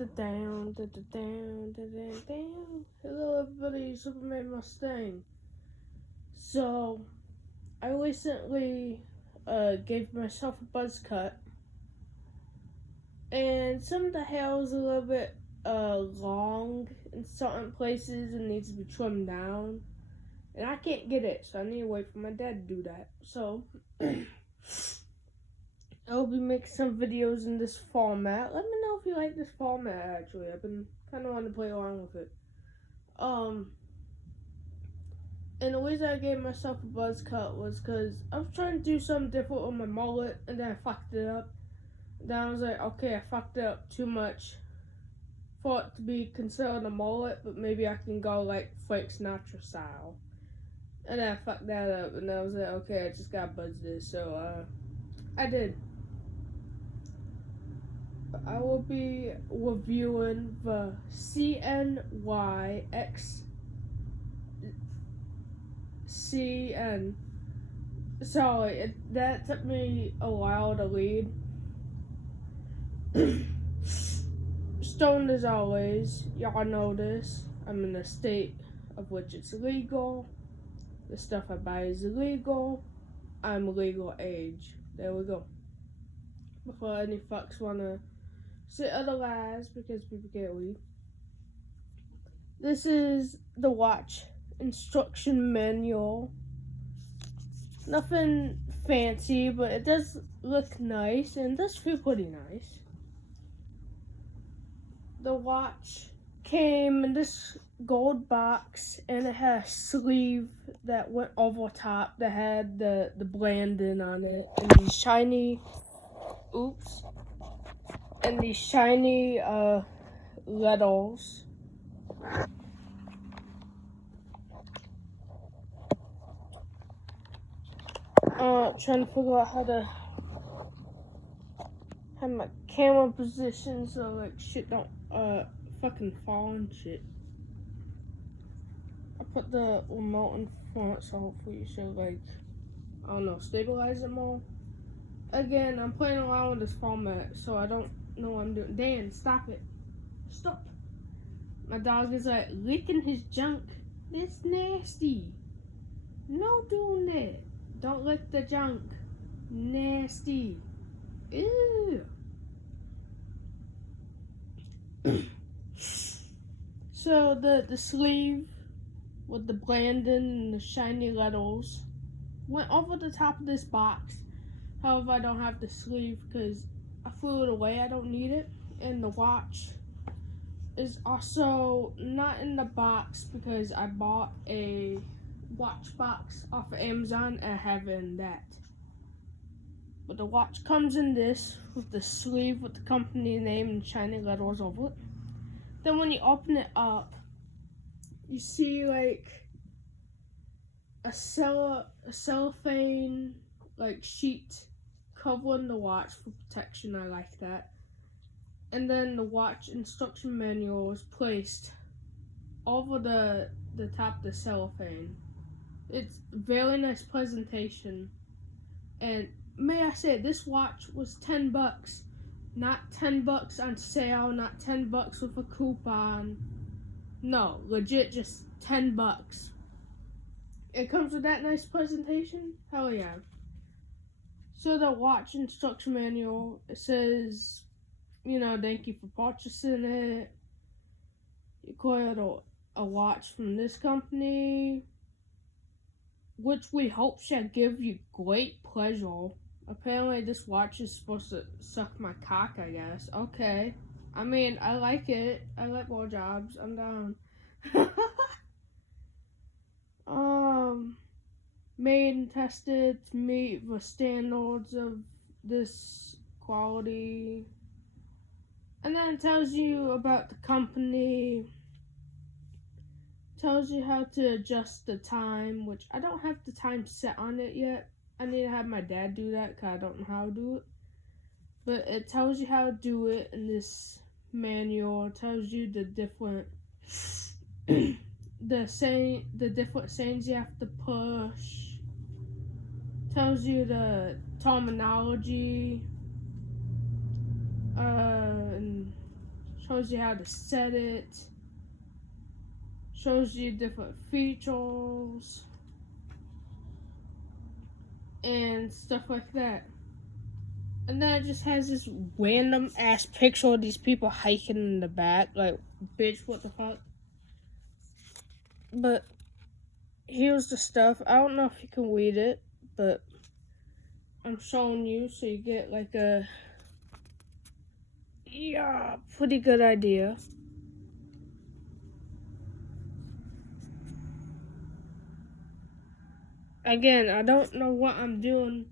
Hello everybody, Superman Mustang. So, I recently gave myself a buzz cut, and some of the hair was a little bit long in certain places and needs to be trimmed down. And I can't get it, so I need to wait for my dad to do that. So, I'll be making some videos in this format. Let me know if you like this format, actually. I've been kind of wanting to play around with it. And the reason I gave myself a buzz cut was because I was trying to do something different with my mullet, and then I fucked it up. Then I was like, okay, I fucked it up too much for it to be considered a mullet, but maybe I can go like Frank Sinatra style. And then I fucked that up, and I was like, okay, I just gotta buzz this. So, I did. I will be reviewing the 𝓻𝓮𝓿𝓲𝓮𝓀. Sorry, that took me a while to read. Stoned as always, y'all know this. I'm in a state of which it's illegal. The stuff I buy is illegal. I'm legal age. There we go. Before any fucks wanna say otherwise, because people can't read. This is the watch instruction manual. Nothing fancy, but it does look nice and it does feel pretty nice. The watch came in this gold box, and it had a sleeve that went over top that had the branding on it, and these shiny letters. Trying to figure out how to have my camera position so like shit don't fucking fall and shit. I put the remote in front so hopefully you should like, I don't know, stabilize it more. Again, I'm playing around with this format, so I don't know what I'm doing. Dan, stop it. Stop. My dog is like licking his junk. That's nasty. No doing that. Don't lick the junk. Nasty. Ew. So the sleeve with the branding and the shiny letters went over the top of this box. However, I don't have the sleeve because I threw it away. I don't need it. And the watch is also not in the box because I bought a watch box off of Amazon and I have it in that. But the watch comes in this with the sleeve with the company name and shiny letters over it. Then when you open it up, you see like a cellophane like sheet covering the watch for protection. I like that. And then the watch instruction manual is placed over the top of the cellophane. It's very nice presentation. And may I say, this watch was $10. Not $10 on sale, not $10 with a coupon. No, legit just $10. It comes with that nice presentation? Hell yeah. So the watch instruction manual, it says, thank you for purchasing it. You acquired a watch from this company, which we hope shall give you great pleasure. Apparently this watch is supposed to suck my cock, I guess. Okay. I mean, I like it. I like blowjobs. I'm down. Made and tested to meet the standards of this quality. And then it tells you about the company. Tells you how to adjust the time, which I don't have the time set on it yet. I need to have my dad do that because I don't know how to do it. But it tells you how to do it in this manual. It tells you the different different sayings you have to push. Tells you the terminology. And shows you how to set it, shows you different features, and stuff like that. And then it just has this random ass picture of these people hiking in the back. Like, bitch, what the fuck? But here's the stuff. I don't know if you can read it, but I'm showing you so you get like a pretty good idea. Again, I don't know what I'm doing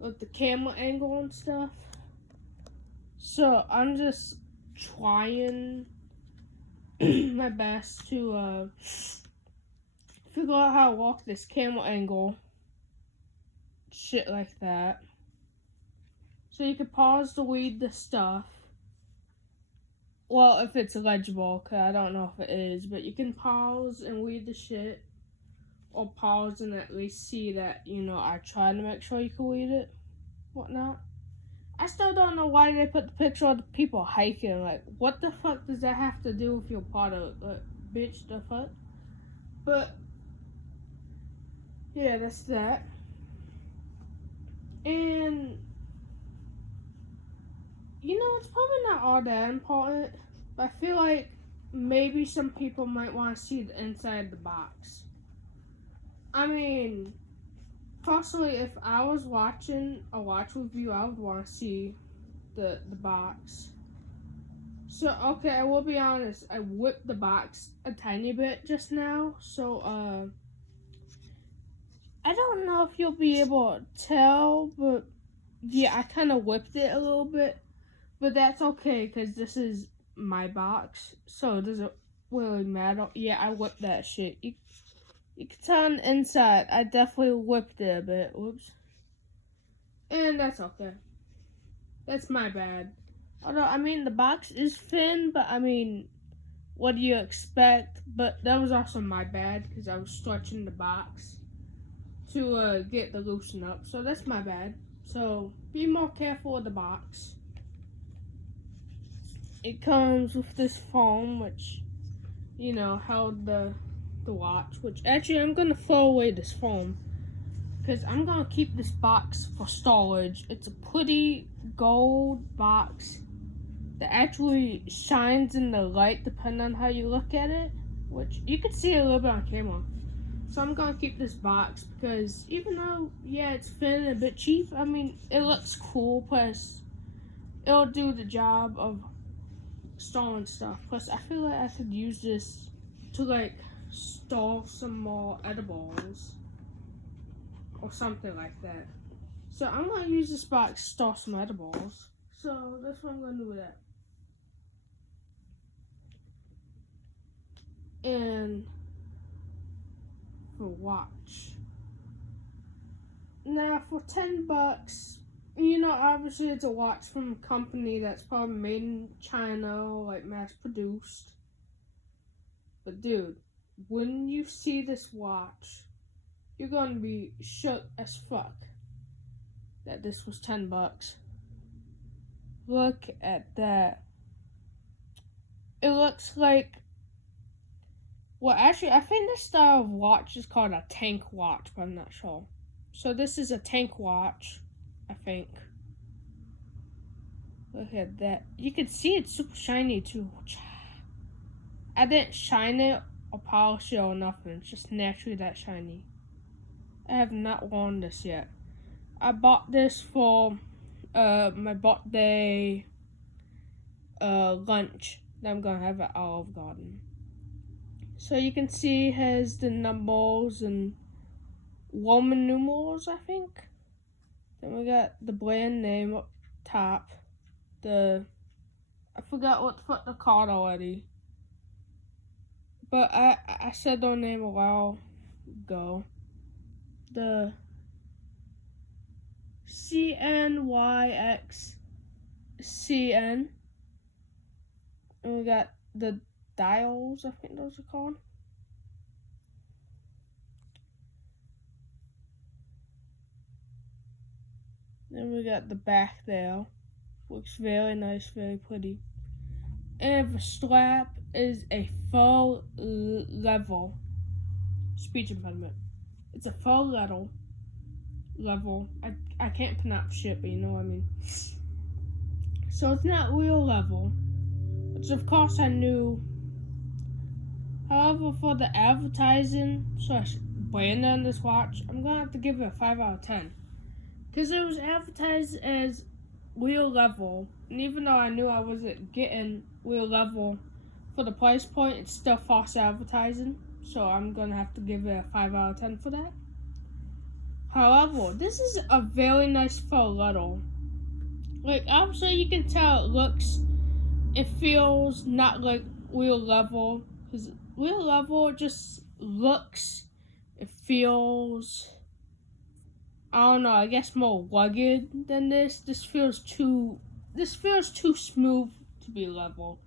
with the camera angle and stuff, so I'm just trying my best to figure out how to walk this camera angle, shit like that. So you can pause to read the stuff. Well, if it's legible, because I don't know if it is, but you can pause and read the shit, or pause and at least see that, I try to make sure you can read it, whatnot. I still don't know why they put the picture of the people hiking. Like, what the fuck does that have to do with your product? Like, bitch, the fuck? But, yeah, that's that. And, it's probably not all that important, but I feel like maybe some people might want to see the inside of the box. I mean, personally, if I was watching a watch review, I would want to see the box. So, okay, I will be honest, I whipped the box a tiny bit just now, so, I don't know if you'll be able to tell, but yeah, I kind of whipped it a little bit, but that's okay, because this is my box, so it doesn't really matter. Yeah, I whipped that shit. You can tell on the inside, I definitely whipped it a bit. Whoops. And that's okay. That's my bad. Although, I mean, the box is thin, but I mean, what do you expect? But that was also my bad, because I was stretching the box to get the loosen up. So that's my bad. So be more careful with the box. It comes with this foam, which, held the watch. Which, actually, I'm going to throw away this foam, because I'm going to keep this box for storage. It's a pretty gold box that actually shines in the light depending on how you look at it, which you can see a little bit on camera. So I'm going to keep this box because even though, yeah, it's thin and a bit cheap, I mean, it looks cool, plus it'll do the job of storing stuff. Plus, I feel like I could use this to, like, store some more edibles or something like that. So I'm going to use this box to store some edibles. So that's what I'm going to do with that. And for watch. Now for $10, obviously it's a watch from a company that's probably made in China, like mass produced. But dude, when you see this watch, you're gonna be shook as fuck that this was $10. Look at that. It looks like, well, actually, I think this style of watch is called a tank watch, but I'm not sure. So this is a tank watch, I think. Look at that. You can see it's super shiny, too. I didn't shine it or polish it or nothing. It's just naturally that shiny. I have not worn this yet. I bought this for my birthday lunch that I'm going to have at 𝓀𝓬𝓷𝓮. So you can see it has the numbers and Roman numerals, I think. Then we got the brand name up top. I forgot what the fuck they're called already. But I said their name a while ago. The 𝓻𝓮𝓿𝓲𝓮𝓀. And we got the dials, I think those are called. Then we got the back there. Looks very nice, very pretty. and the strap is a full level speech impediment. It's a full level. I can't pronounce shit, but you know what I mean. So it's not real level, which of course I knew. However, for the advertising / brand on this watch, I'm gonna have to give it a 5 out of 10. Because it was advertised as real level, and even though I knew I wasn't getting real level for the price point, it's still false advertising. So I'm gonna have to give it a 5 out of 10 for that. However, this is a very nice stiletto. Like, obviously you can tell it feels not like real level, because real level just looks, it feels, I don't know, I guess more rugged than this. This feels too smooth to be level.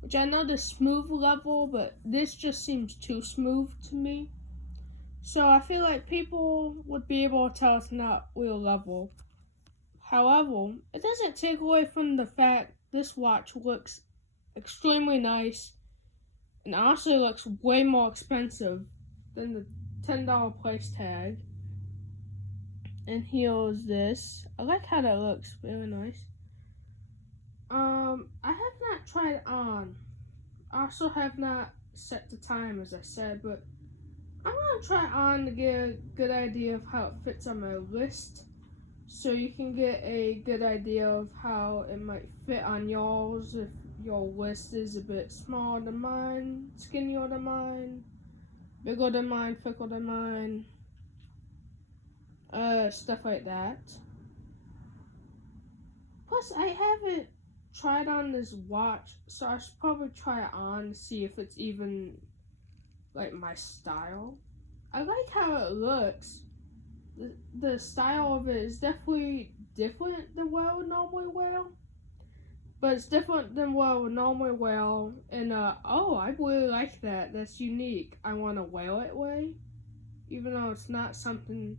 Which I know the smooth level, but this just seems too smooth to me. So I feel like people would be able to tell it's not real level. However, it doesn't take away from the fact this watch looks extremely nice and honestly looks way more expensive than the $10 price tag. And here's this. I like how that looks, really nice. I have not tried it on. I also have not set the time, as I said, but I'm gonna try it on to get a good idea of how it fits on my wrist, so you can get a good idea of how it might fit on yours if your wrist is a bit smaller than mine, skinnier than mine, bigger than mine, thicker than mine, stuff like that. Plus, I haven't tried on this watch, so I should probably try it on to see if it's even like my style. I like how it looks. The style of it is definitely different than what I would normally wear, but it's different than what I would normally wear. And I really like that. That's unique. I want to wear it way, even though it's not something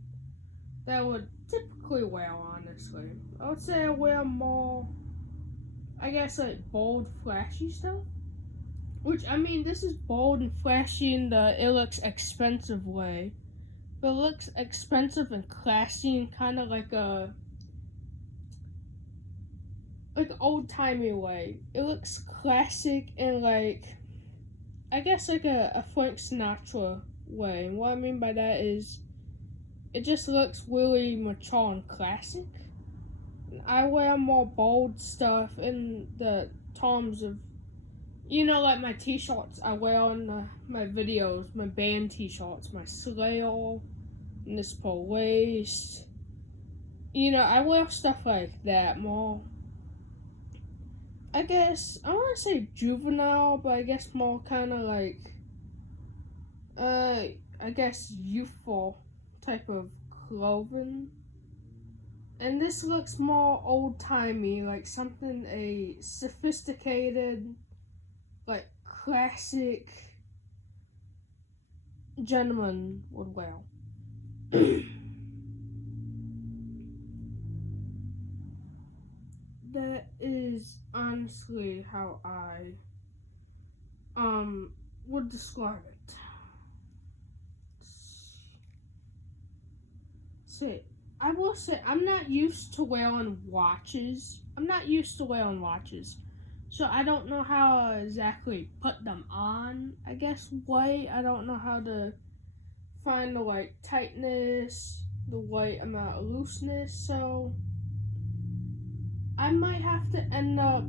that I would typically wear. Honestly, I would say I wear more, I guess, like bold, flashy stuff. Which, I mean, this is bold and flashy in the it looks expensive way. But it looks expensive and classy and kind of like an old-timey way. It looks classic and like, I guess like a Frank Sinatra way. And what I mean by that is, it just looks really mature and classic. I wear more bold stuff in the terms of, you know, like my t-shirts I wear on my videos, my band t-shirts, my Slayer, Municipal Waste. You know, I wear stuff like that more. I guess, I want to say juvenile, but I guess more kind of like, I guess youthful type of clothing. And this looks more old-timey, like something a sophisticated, like classic gentleman would wear. That is honestly how I would describe it. See, I will say I'm not used to wearing watches. So I don't know how to exactly put them on, I guess, way. I don't know how to find the right tightness, the right amount of looseness, so I might have to end up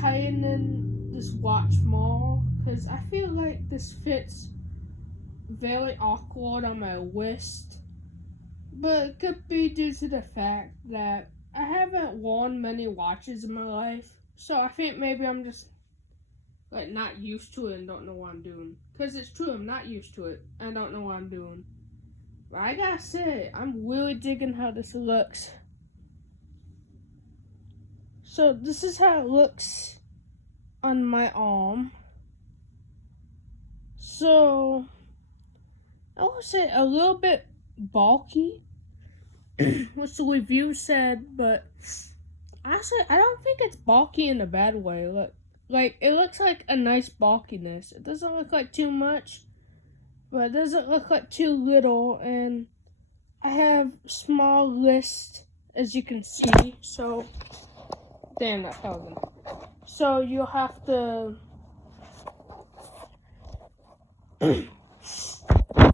tightening this watch more, because I feel like this fits very awkward on my wrist, but it could be due to the fact that I haven't worn many watches in my life. So I think maybe I'm just like not used to it and don't know what I'm doing. Because it's true, I'm not used to it. I don't know what I'm doing. But I gotta say, I'm really digging how this looks. So this is how it looks on my arm. So I would say a little bit bulky, which the review said, but honestly, I don't think it's bulky in a bad way. Look, Like, it looks like a nice bulkiness. It doesn't look like too much, but it doesn't look like too little. And I have small wrist, as you can see. So, damn, that fell in. So you'll have to,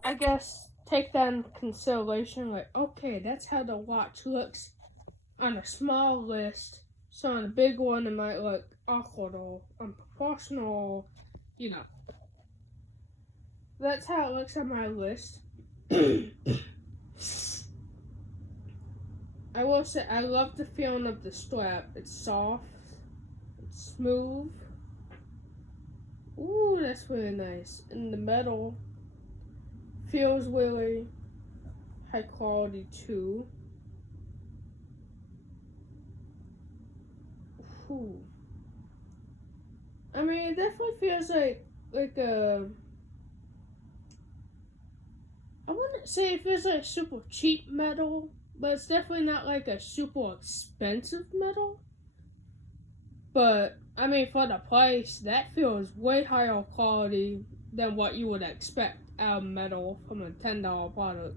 I guess, take that in consideration. Like, okay, that's how the watch looks on a small wrist. So on a big one, it might look awkward or unproportional, you know. That's how it looks on my wrist. I will say, I love the feeling of the strap. It's soft, it's smooth. Ooh, that's really nice. And the metal feels really high quality too. Ooh. I mean, it definitely feels like a. I wouldn't say it feels like super cheap metal, but it's definitely not like a super expensive metal. But I mean, for the price, that feels way higher quality than what you would expect out of metal from a $10 product.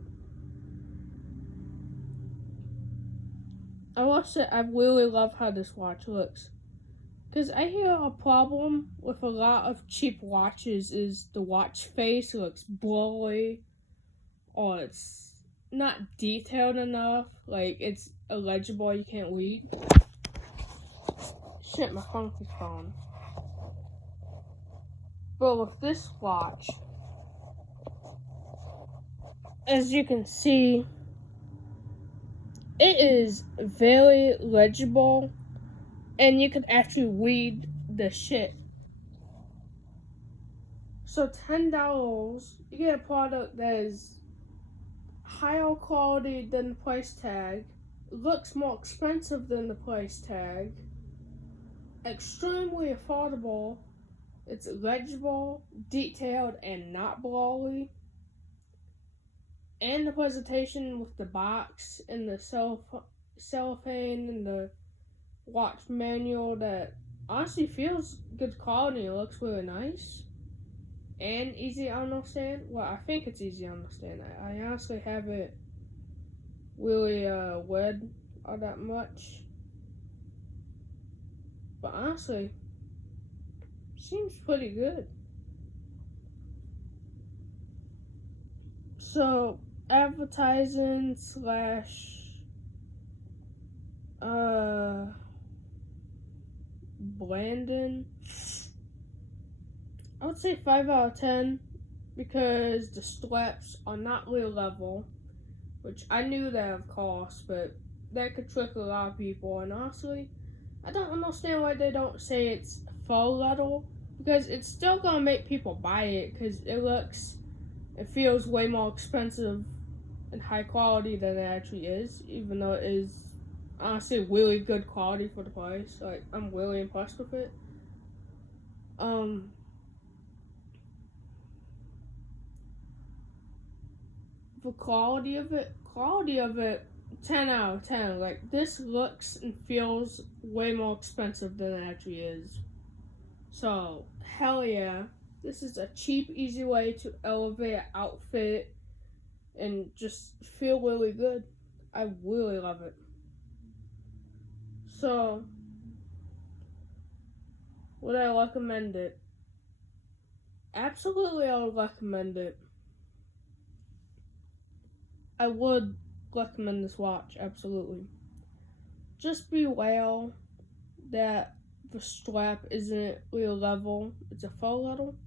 I will say I really love how this watch looks. Because I hear a problem with a lot of cheap watches is the watch face looks blurry, or it's not detailed enough, like it's illegible, you can't read. Shit, my funky's phone. But with this watch, as you can see, it is very legible, and you can actually read the shit. So $10, you get a product that is higher quality than the price tag, looks more expensive than the price tag, extremely affordable, it's legible, detailed, and not blurry. And the presentation with the box and the cellophane and the watch manual that honestly feels good quality. It looks really nice and easy to understand. Well, I think it's easy to understand. I honestly haven't really read all that much, but honestly, seems pretty good. So, advertising / Brandon, I would say 5 out of 10 because the straps are not real level, which I knew that of course, but that could trick a lot of people. And honestly, I don't understand why they don't say it's faux leather, because it's still gonna make people buy it because it feels way more expensive and high quality than it actually is, even though it is honestly really good quality for the price. Like, I'm really impressed with it. The quality of it, 10 out of 10. Like, this looks and feels way more expensive than it actually is. So, hell yeah. This is a cheap, easy way to elevate an outfit and just feel really good. I really love it. So, would I recommend it? Absolutely, I would recommend it. I would recommend this watch, absolutely. Just beware that the strap isn't real level, it's a faux level.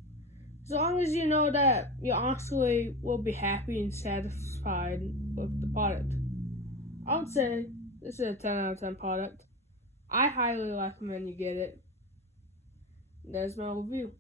As long as you know that, you honestly will be happy and satisfied with the product. I would say this is a 10 out of 10 product. I highly recommend you get it. There's my review.